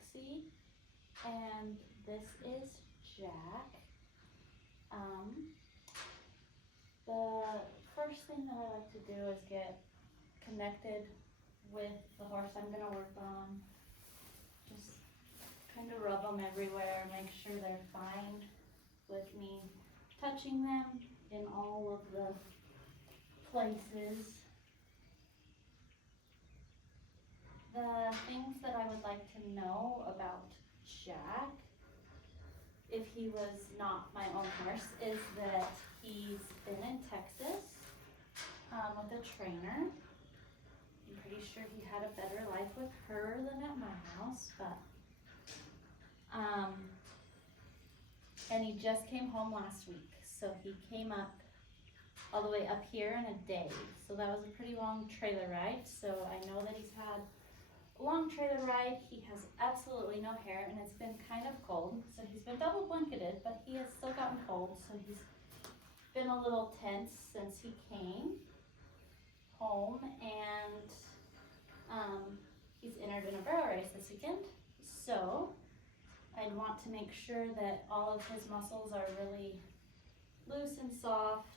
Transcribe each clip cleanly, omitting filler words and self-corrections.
Lexi, and this is Jack. The first thing that I like to do is get connected with the horse I'm gonna work on. Just kind of rub them everywhere, make sure they're fine with me touching them in all of the places. The things that I would like to know about Jack, if he was not my own horse, is that he's been in Texas with a trainer. I'm pretty sure he had a better life with her than at my house, but and he just came home last week, so he came up all the way up here in a day. So that was a pretty long trailer ride. So I know that he's had a long trailer ride. He has absolutely no hair, and it's been kind of cold. So he's been double blanketed, but he has still gotten cold. So he's been a little tense since he came home, and he's entered in a barrel race this weekend. So I'd want to make sure that all of his muscles are really loose and soft,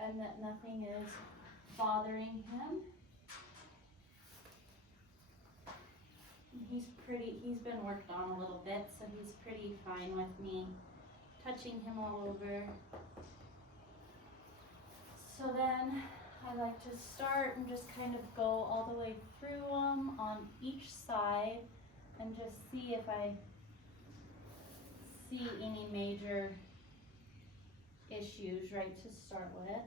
and that nothing is bothering him. He's been worked on a little bit, so he's pretty fine with me touching him all over. So then I like to start and just kind of go all the way through them on each side and just see if I see any major issues right to start with.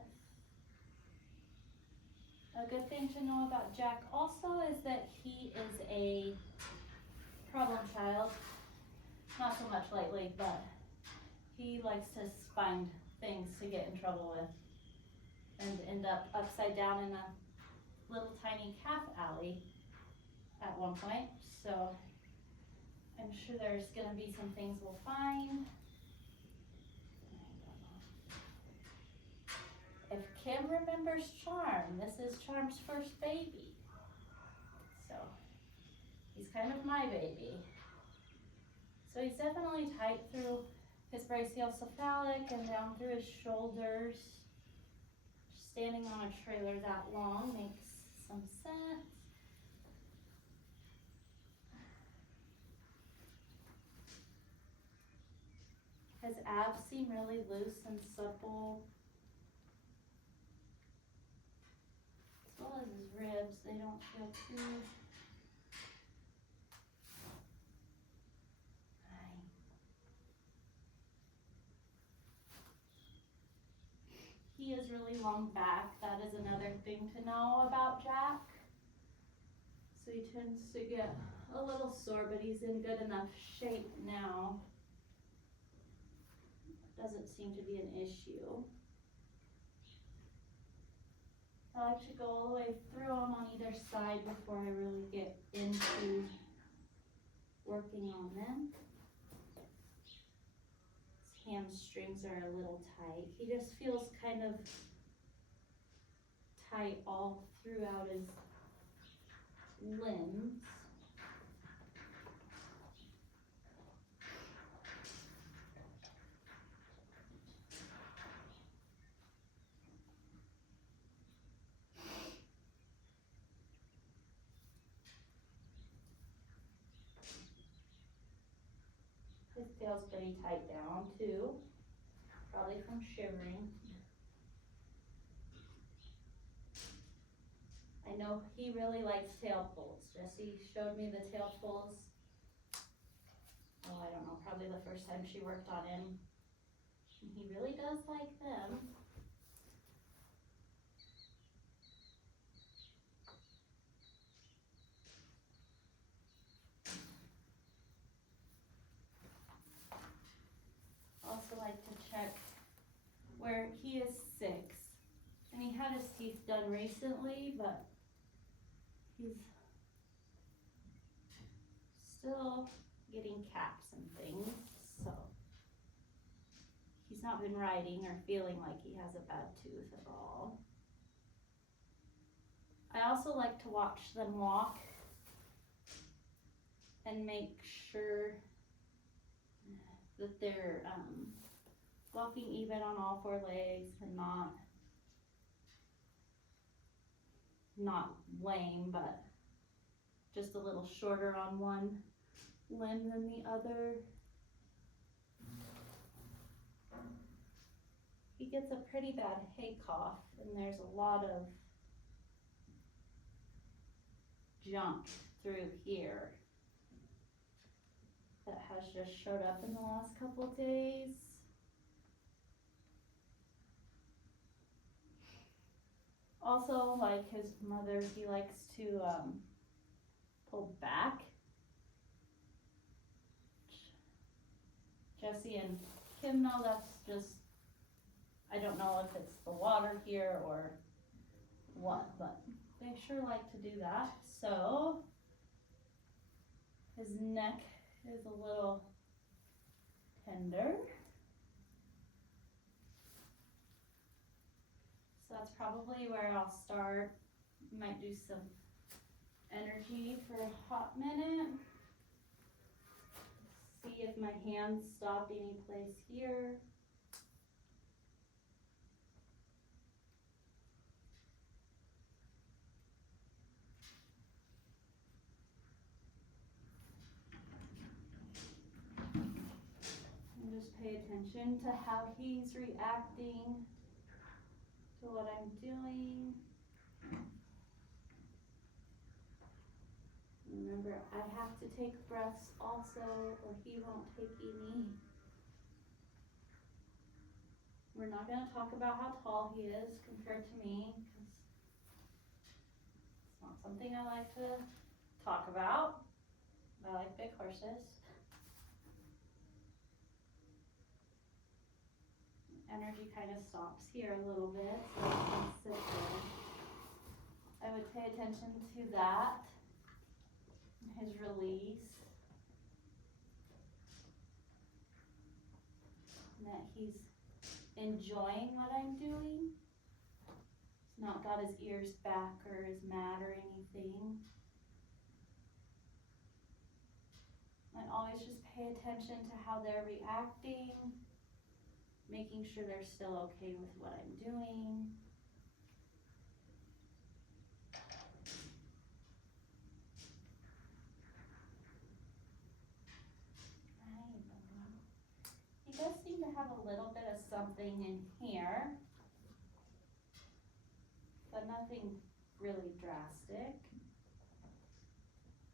A good thing to know about Jack also is that he is a problem child. Not so much lately, but he likes to find things to get in trouble with and end up upside down in a little tiny calf alley at one point. So I'm sure there's gonna be some things we'll find. If Kim remembers Charm, this is Charm's first baby. So he's kind of my baby. So he's definitely tight through his brachiocephalic and down through his shoulders. Standing on a trailer that long makes some sense. His abs seem really loose and supple, as well as his ribs. They don't feel too high. He is really long back. That is another thing to know about Jack. So he tends to get a little sore, but he's in good enough shape now. Doesn't seem to be an issue. I like to go all the way through them on either side before I really get into working on them. His hamstrings are a little tight. He just feels kind of tight all throughout his limbs. His tail's pretty tight down too, probably from shivering. I know he really likes tail pulls. Jessie showed me the tail pulls. Oh, I don't know, probably the first time she worked on him. And he really does like them. Also like to check where he is 6, and he had his teeth done recently, but he's still getting caps and things, so he's not been riding or feeling like he has a bad tooth at all. I also like to watch them walk and make sure that they're walking even on all four legs and not lame, but just a little shorter on one limb than the other. He gets a pretty bad hay cough, and there's a lot of junk through here that has just showed up in the last couple of days. Also, like his mother, he likes to pull back. Jesse and Kim know that's just, I don't know if it's the water here or what, but they sure like to do that. So his neck is a little tender. So that's probably where I'll start. Might do some energy for a hot minute. See if my hands stopped any place here. And just pay attention to how he's reacting to what I'm doing. Remember, I have to take breaths also, or he won't take any. We're not going to talk about how tall he is compared to me, because it's not something I like to talk about. I like big horses. Energy kind of stops here a little bit, so I can sit there. I would pay attention to that. His release, and that he's enjoying what I'm doing. He's not got his ears back or is mad or anything. And always just pay attention to how they're reacting, making sure they're still okay with what I'm doing. He does seem to have a little bit of something in here, but nothing really drastic.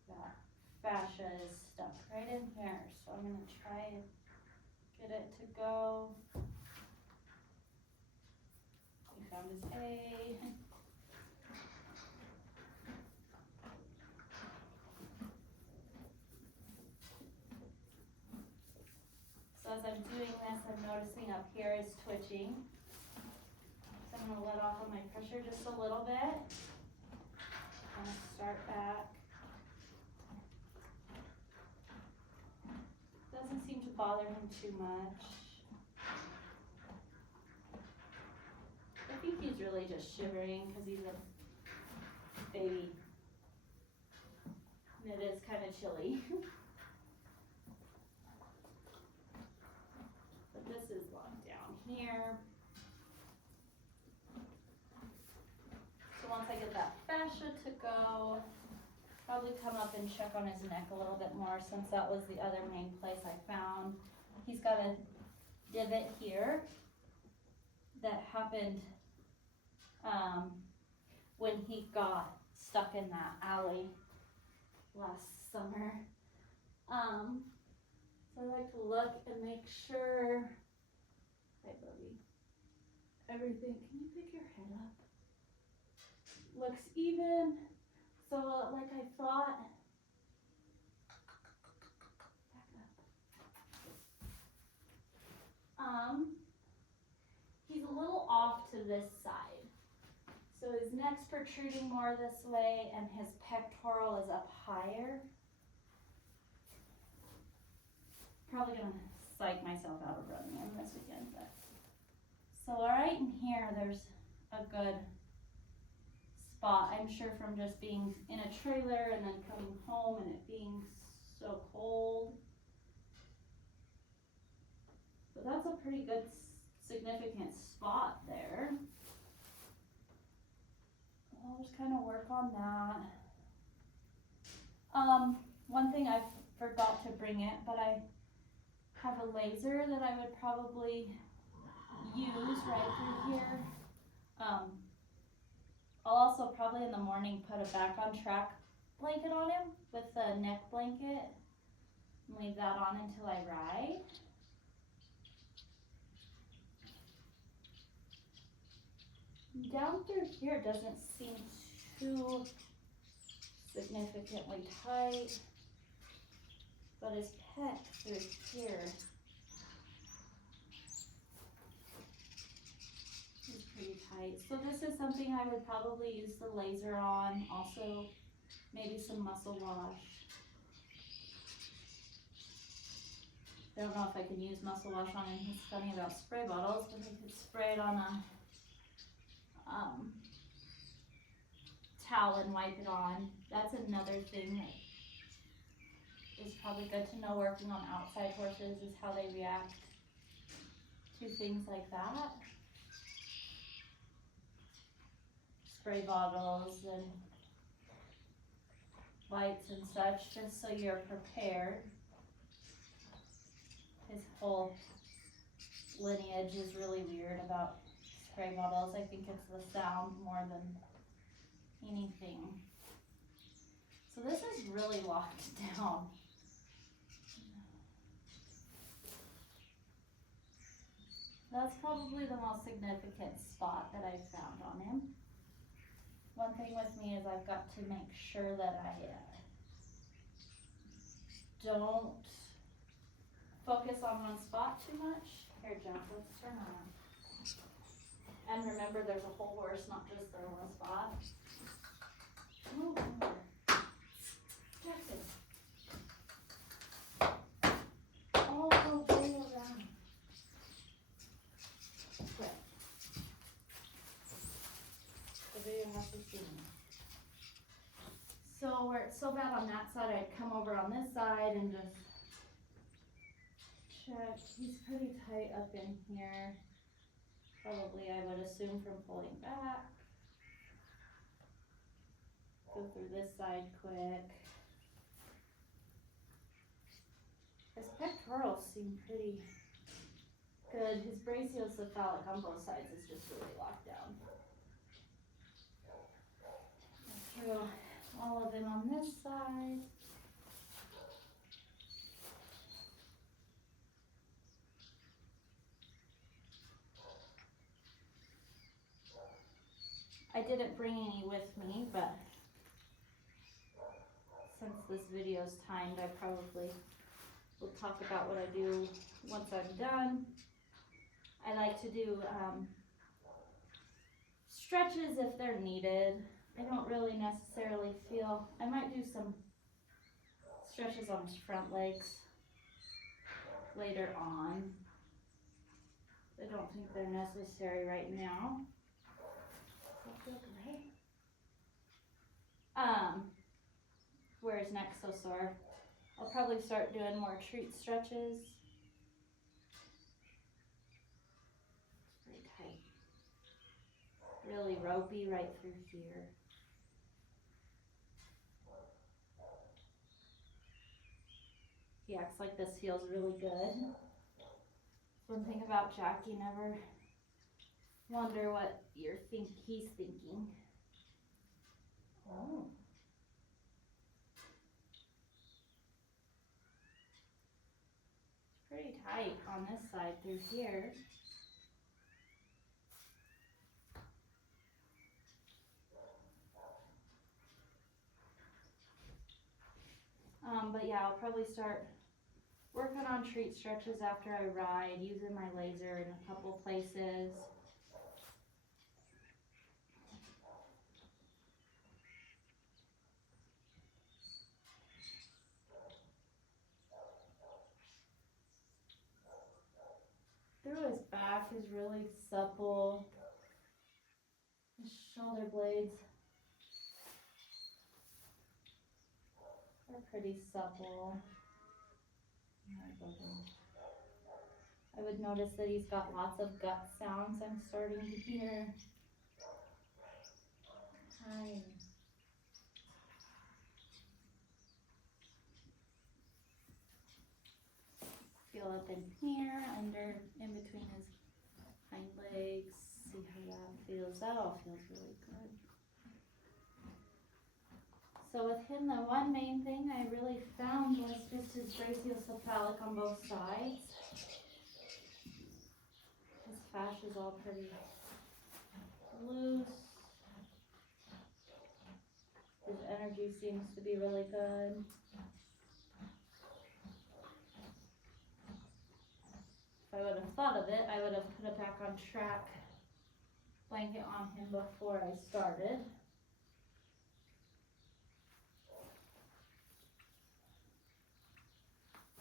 That fascia is stuck right in here, so I'm going to try and get it to go. He found his A. So as I'm doing this, I'm noticing up here is twitching. So I'm going to let off on my pressure just a little bit. I'm going to start back. Doesn't seem to bother him too much. I think he's really just shivering because he's a baby. And it is kind of chilly. But this is locked down here. So once I get that fascia to go, probably come up and check on his neck a little bit more, since that was the other main place I found. He's got a divot here that happened when he got stuck in that alley last summer. So I like to look and make sure, hi Bubby, everything, can you pick your head up? Looks even. So like I thought, back up. He's a little off to this side. So his neck's protruding more this way and his pectoral is up higher. Probably gonna psych myself out of running him this weekend, but. So right in here, there's a good spot. I'm sure from just being in a trailer and then coming home and it being so cold. But that's a pretty good significant spot there. I'll just kind of work on that. One thing I forgot to bring it, but I have a laser that I would probably use right through here. I'll also probably in the morning put a back on track blanket on him with a neck blanket and leave that on until I ride. Down through here doesn't seem too significantly tight, but his pec through here is pretty tight. So this is something I would probably use the laser on, also maybe some muscle wash. I don't know if I can use muscle wash on him. He's funny about spray bottles, but I could spray it on a towel and wipe it on. That's another thing that is probably good to know working on outside horses, is how they react to things like that. Spray bottles and wipes and such, just so you're prepared. His whole lineage is really weird about spray bottles. I think it's the sound more than anything. So this is really locked down. That's probably the most significant spot that I've found on him. One thing with me is I've got to make sure that I don't focus on one spot too much. Here, Jeff, let's turn around. And remember, there's a whole horse, not just their one spot. Move over. Jackson. All the way around. Quick. The video has to see me. So where it's so bad on that side, I'd come over on this side and just check. He's pretty tight up in here. Probably, I would assume, from pulling back. Go through this side quick. His pectorals seem pretty good. His brachiocephalic on both sides is just really locked down. Through all of them on this side. I didn't bring any with me, but since this video is timed, I probably will talk about what I do once I'm done. I like to do stretches if they're needed. I don't really necessarily feel, I might do some stretches on his front legs later on. I don't think they're necessary right now. Does that feel good? Where his neck's so sore. I'll probably start doing more treat stretches. Very tight. Really ropey right through here. He acts like this feels really good. One thing about Jack, you never wonder what he's thinking. Oh. It's pretty tight on this side through here. But yeah, I'll probably start working on treat stretches after I ride, using my laser in a couple places. Through his back is really supple. His shoulder blades They're pretty supple. I would notice that he's got lots of gut sounds I'm starting to hear. Hi. Feel up in here, in between his hind legs. See how that feels. That all feels really good. So with him, the one main thing I really found was just his brachiocephalic on both sides. His fascia is all pretty loose. His energy seems to be really good. If I would have thought of it, I would have put a back on track blanket on him before I started.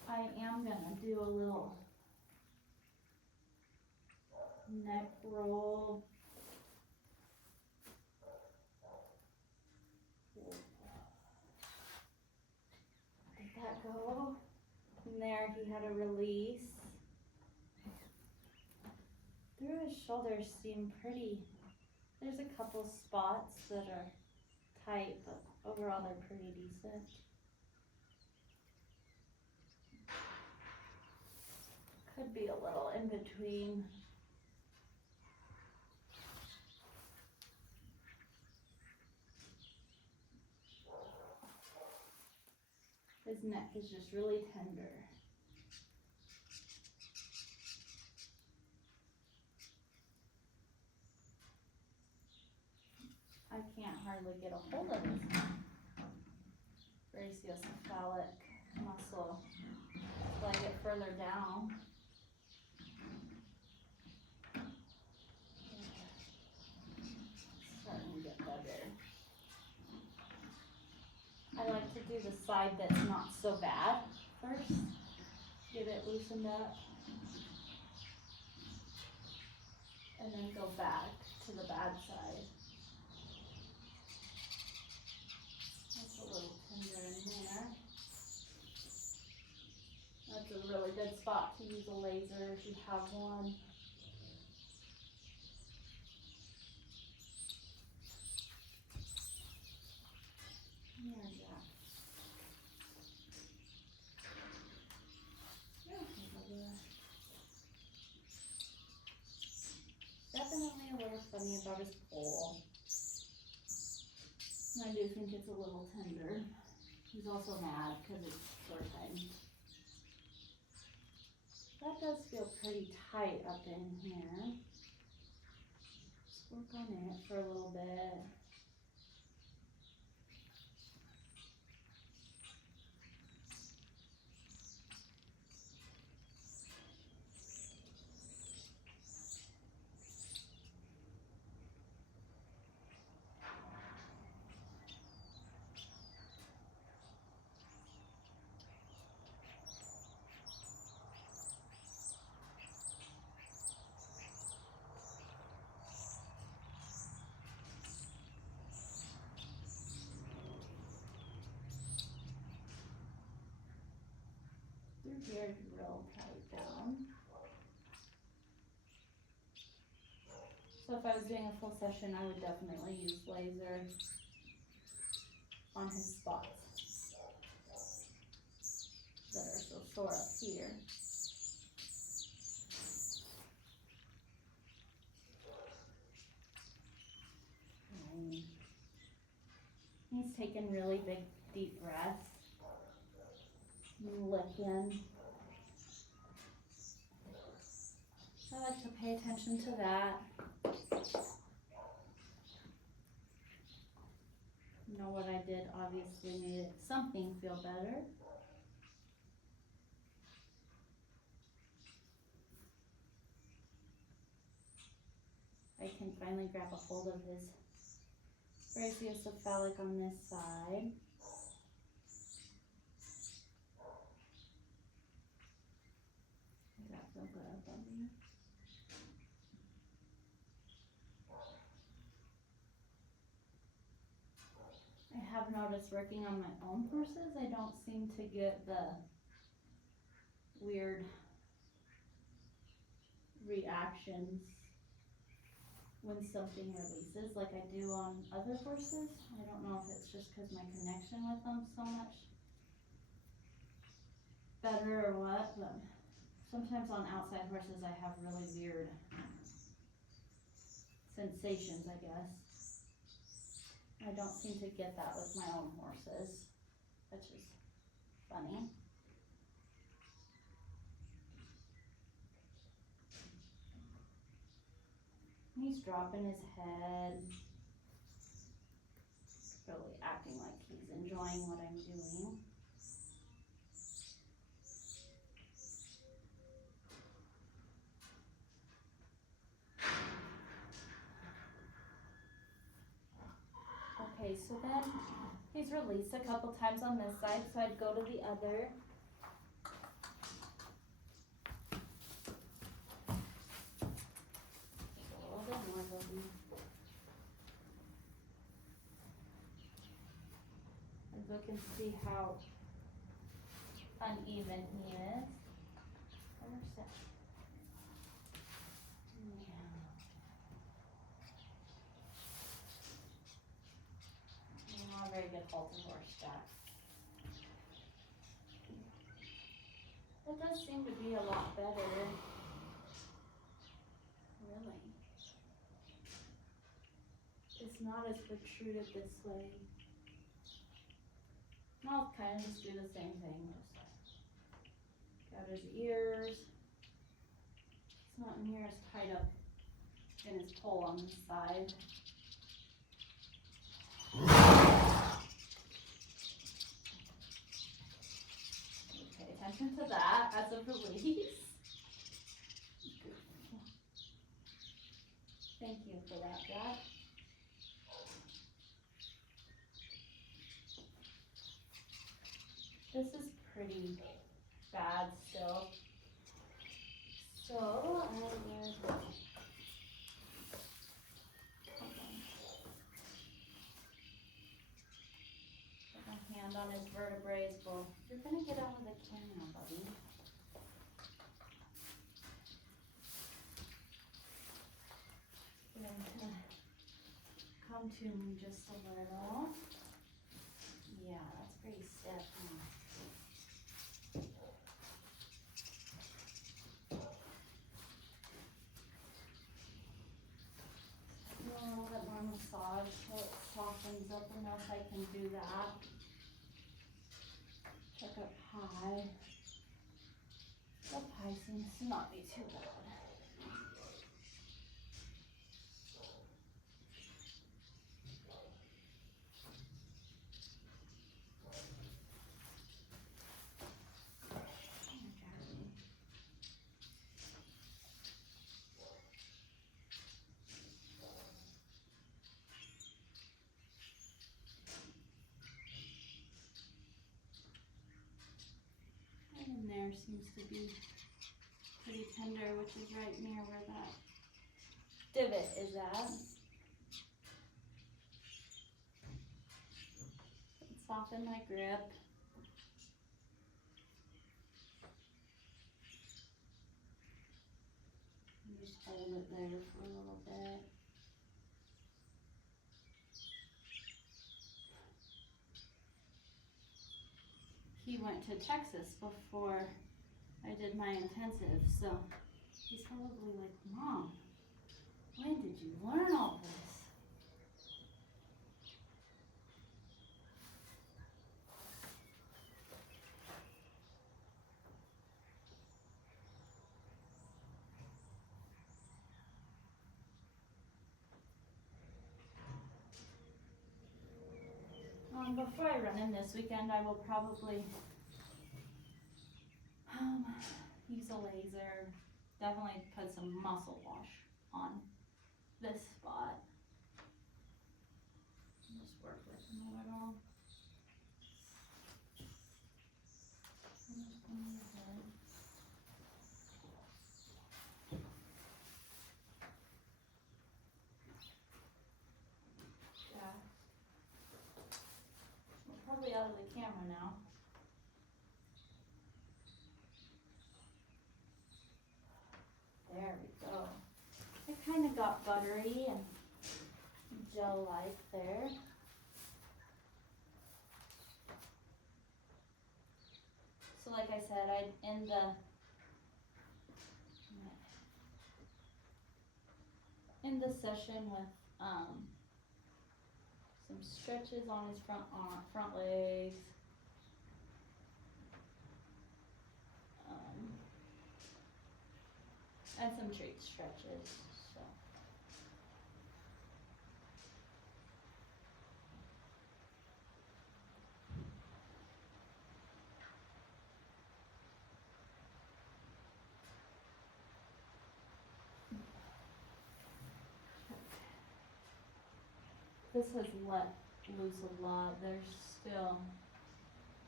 I am gonna do a little neck roll. Did that go? And there he had a release. Through his shoulders seem pretty, there's a couple spots that are tight, but overall they're pretty decent. Could be a little in between. His neck is just really tender. I can't hardly get a hold of his brachiocephalic muscle till I get further down. Starting to get better. I like to do the side that's not so bad first. Get it loosened up. And then go back to the bad side. That's a little tender in there. That's a really good spot to use a laser if you have one. There's that. Definitely a little funny about his pole. And I do think it's a little tender. He's also mad because it's short time. That does feel pretty tight up in here. Let's work on it for a little bit. Through here, real tight down. So if I was doing a full session, I would definitely use laser on his spots that are so sore up here. And he's taking really big, deep breaths. Licking. I like to pay attention to that. You know what I did obviously made something feel better. I can finally grab a hold of his brachiocephalic on this side. Does that feel good, Bubby? I have noticed working on my own horses, I don't seem to get the weird reactions when something releases like I do on other horses. I don't know if it's just because my connection with them so much better or what, but sometimes on outside horses I have really weird sensations, I guess. I don't seem to get that with my own horses, which is funny. He's dropping his head, really acting like he's enjoying what I'm doing. Okay, so then he's released a couple times on this side, so I'd go to the other. A little bit more, Bobby. And look and see how uneven he is. Where's that? Not a very good halter horse, that. It does seem to be a lot better. Really. It's not as protruded this way. I'll kind of just do the same thing. Just got his ears. It's not near as tight up in his poll on this side. Pay attention to that as a release. Thank you for that, Jack. This is pretty bad still. So I would put my hand on his vertebrae. Well, you're gonna get out of the camera, buddy. Come to me just a little. Yeah, that's pretty stiff, huh? A little bit more massage so it softens up enough I can do that. Check up high. Up high seems to not be too bad. And there seems to be pretty tender, which is right near where that divot is at. Soften my grip. And just hold it there for a little bit. He went to Texas before I did my intensive, so he's probably like, Mom, when did you learn all this? Before I run him this weekend, I will probably use a laser, definitely put some muscle wash on this spot. And just work with him a little. got buttery and gel-like there. So like I said, I end the session with some stretches on his front legs. And some treat stretches, so. This has let loose a lot. There's still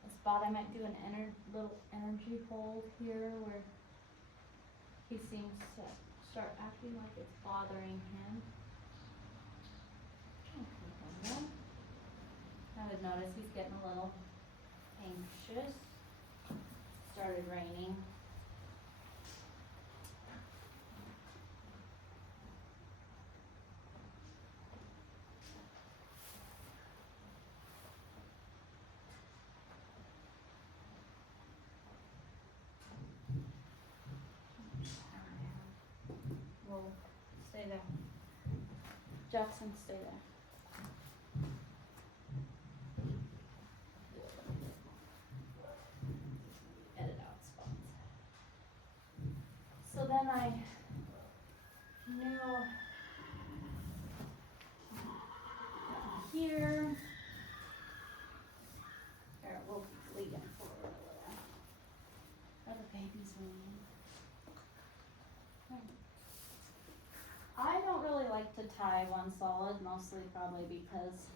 a spot I might do an little energy hold here where he seems to start acting like it's bothering him. Okay, I would notice he's getting a little anxious. Started raining. We'll stay there. Jackson, stay there. Edit out spots. So then I knew here. There, we'll leave him for a little while. Oh, the baby's weaning. I don't really like to tie one solid, mostly probably because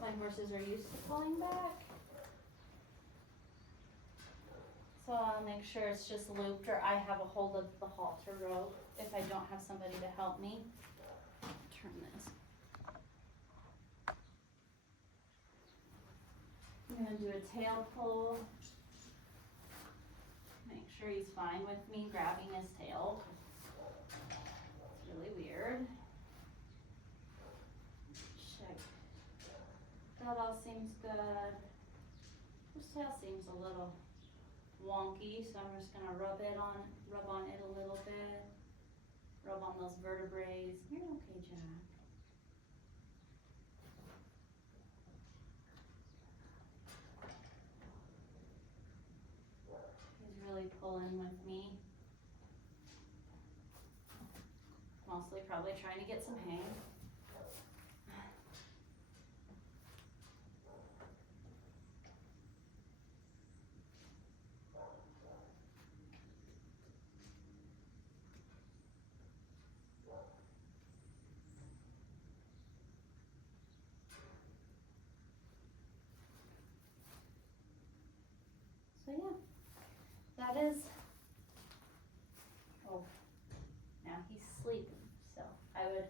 my horses are used to pulling back. So I'll make sure it's just looped, or I have a hold of the halter rope if I don't have somebody to help me. Turn this. I'm gonna do a tail pull. Make sure he's fine with me grabbing his tail. It's really weird. Check. That all seems good. His tail seems a little wonky, so I'm just gonna rub on it a little bit. Rub on those vertebrae. You're okay, Jack. He's really pulling with me. Mostly probably trying to get some hay. So yeah, that is, oh, now he's sleeping, so I would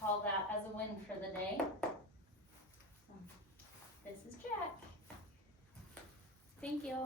call that as a win for the day. This is Jack. Thank you.